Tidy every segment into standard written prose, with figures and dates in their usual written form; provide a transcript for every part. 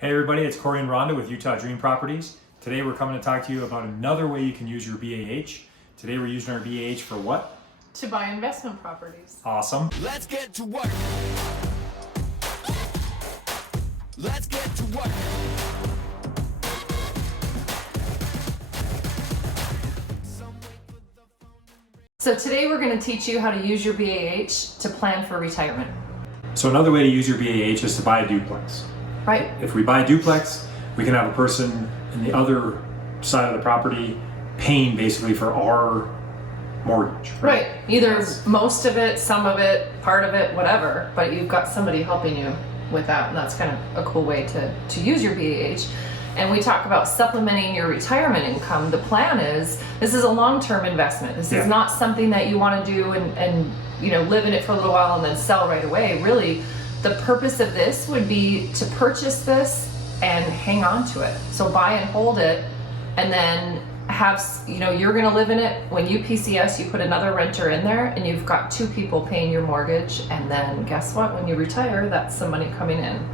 Hey everybody, it's Cory and Rhonda with Utah Dream Properties. Today we're coming to talk to you about another way you can use your BAH. Today we're using our BAH for what? To buy investment properties. Awesome. Let's get to work. Let's get to work. So today we're going to teach you how to use your BAH to plan for retirement. So another way to use your BAH is to buy a duplex. Right? If we buy a duplex, we can have a person in the other side of the property paying basically for our mortgage. Right. Either most of it, some of it, part of it, whatever, but you've got somebody helping you with that, and that's kind of a cool way to use your BAH. And we talk about supplementing your retirement income. The plan is, this is a long-term investment. This is not something that you want to do and live in it for a little while and then sell right away. Really, the purpose of this would be to purchase this and hang on to it. So buy and hold it, and then have, you're going to live in it. When you PCS, you put another renter in there, and you've got two people paying your mortgage. And then guess what? When you retire, that's some money coming in.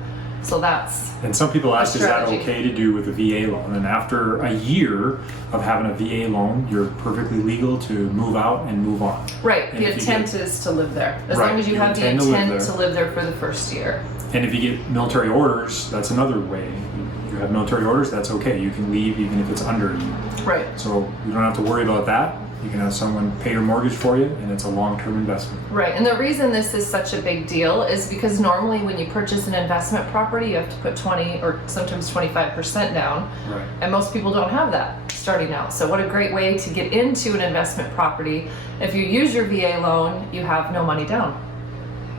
So that's And some people ask, is that strategy. okay to do with a VA loan? And after a year of having a VA loan, you're perfectly legal to move out and move on. right. And The if you intent is to live there, as Right, long as you you have the intend to live intent there. to live there for the first year. And if you get military orders, that's another way. You have military orders, that's okay. You can leave even if it's under a year. Right. So you don't have to worry about that. You can have someone pay your mortgage for you, and it's a long-term investment. Right, and the reason this is such a big deal is because normally when you purchase an investment property, you have to put 20 or sometimes 25% down, Right. and most people don't have that starting out. So what a great way to get into an investment property. If you use your VA loan, you have no money down.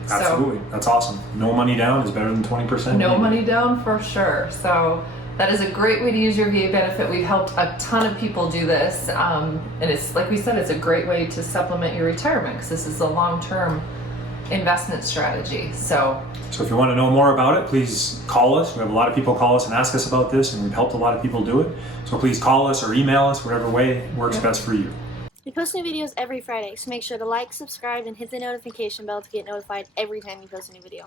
Absolutely. That's awesome. No money down is better than 20%. So no maybe. money down for sure. So that is a great way to use your VA benefit. We've helped a ton of people do this, and it's, like we said, it's a great way to supplement your retirement because this is a long-term investment strategy. So So if you want to know more about it, please call us. We have a lot of people call us and ask us about this, and we've helped a lot of people do it. So please call us or email us, whatever way works best for you. We post new videos every Friday, so make sure to like, subscribe, and hit the notification bell to get notified every time we post a new video.